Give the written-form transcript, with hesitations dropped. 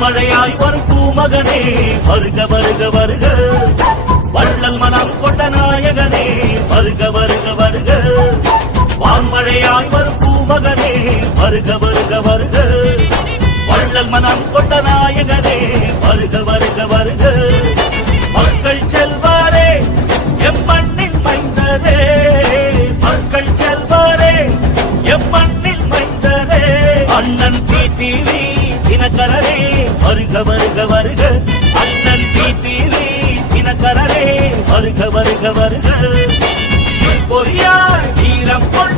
வான்மழையாய் வரும் பூமகனே வருக வருக வருக வள்ளல் மனம் கொண்ட நாயகனே வருக வருக வருக வான்மழையாய் வரும் பூமகனே வருக வருக வருக வள்ளல் மனம் கொண்ட நாயகனே வருக வருக வருக மக்கள் செல்வாரே எம்மண்ணின் மைந்தரே மக்கள் செல்வாரே எம்மண்ணின் மைந்தரே அண்ணன் டிடிவி தினகரனே வருக வருக வருக அண்ணன் டிடிவி தினகரனே வருக வருக வருக பொறியாய் வீரம் கொண்ட